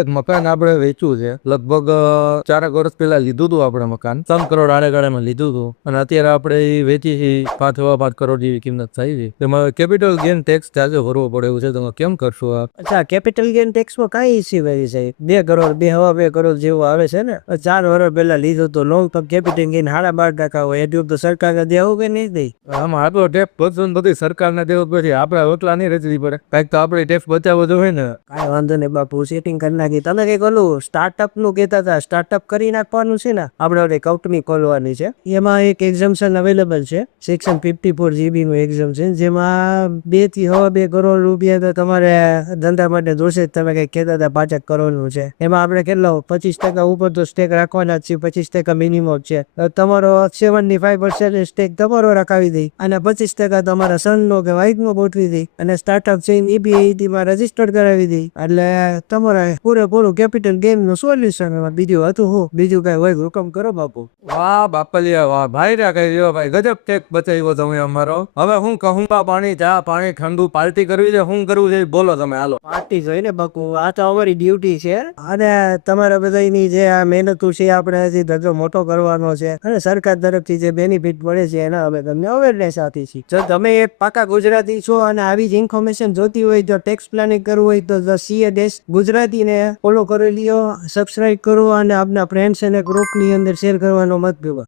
એક મકાન આપણે વેચવું છે. લગભગ 4 વર્ષ પહેલા લીધું હતું આપણે મકાન. 3 કરોડ આડેગાળામાં લીધું હતું અને અત્યારે આપણે વેચી 5.5 કરોડ જેવી કિંમત થઈ છે. તેમાં કેપિટલ ગેઇન ટેક્સ ચાર્જ ભરવો પડે એવું છે. તમે કેમ કરશો આ? અચ્છા, કેપિટલ ગેઇન ટેક્સમાં કઈ ઇસ્યુ કરી છે? 2 કરોડ 2.5 કરોડ જેવું આવે છે ને. 4 વર્ષ પહેલા લીધું તો લોન પર કેપિટલ ગેઇન 12.5% હોય એટલું તો સરકારને દેવું કે નહીં દે? આમાં આપણો ટેક્સ બચતો બધી સરકારને દેવું પછી આપણે ઓટલા નહીં રચવી પડે. કાંઈક તો આપણે ટેક્સ બચાવવો જોઈએ ને. કાંઈ વાંધો નહીં બાપુ, સેટિંગ કરી નાખી. તમે કઈક ઓલું સ્ટાર્ટઅપ નું કહેતા હતા, સ્ટાર્ટઅપ કરી નાખવાનું છે ને. આપણે ઓલી કંપની ખોલવાની છે, એમાં એક એક્ઝમ્પશન અવેલેબલ છે, સેક્શન 54GB નું એક્ઝમ્પશન, જેમાં 2 થી 2.5 કરોડ રૂપિયા તો તમારે ધંધા માટે જોશે જ. તમે કઈક કહેતા હતા 5 કરોડનું છે, એમાં આપણે કેટલો 25% ઉપર તો સ્ટેક રાખવાના જ છે. 25% મિનિમમ છે. તમારો 75% સ્ટેક તમારો રખાવી દઈ અને 25% તમારા સનનો કે વાઇફનો ગોઠવી દઈ અને સ્ટાર્ટઅપ છે EBIT માં રજીસ્ટર કરાવી દઈ એટલે તમારે પૂરેપૂરું કેપિટલ ગેઇન નું સોલ્યુશન. બીજું હતું હું, બીજું કઈ હોય હુકમ કરો બાપુ. વાહ બાપલિયા વાહ, ભાઈ રા કઈ રહ્યો ભાઈ, ગજબ ટેક્સ બચાવ્યો તમે અમારો. હવે હું કહું, પાણી, ચા પાણી, ઠંડુ પાર્ટી કરવી છે, શું કરવું છે બોલો તમે. હાલો પાર્ટી જોઈને બાપુ, આ તો અમારી ડ્યુટી છે અને તમારા બધાની જે આ મહેનતું છે આપણે હજી ધંધો મોટો કરવાનો છે અને સરકાર તરફથી જે બેનિફિટ મળે છે એના અમે તમને અવેરનેસ આપી છીએ. જો તમે એક પાકા ગુજરાતી છો અને આવી જ ઇન્ફોર્મેશન જોતી હોય, તો ટેક્સ પ્લાનિંગ કરવું હોય તો CA ગુજરાતીને ફોલો કરી લ્યો, સબસ્ક્રાઇબ કરો અને આપના ફ્રેન્ડ્સ અને ગ્રુપની અંદર શેર કરવાનો મત ભૂલો.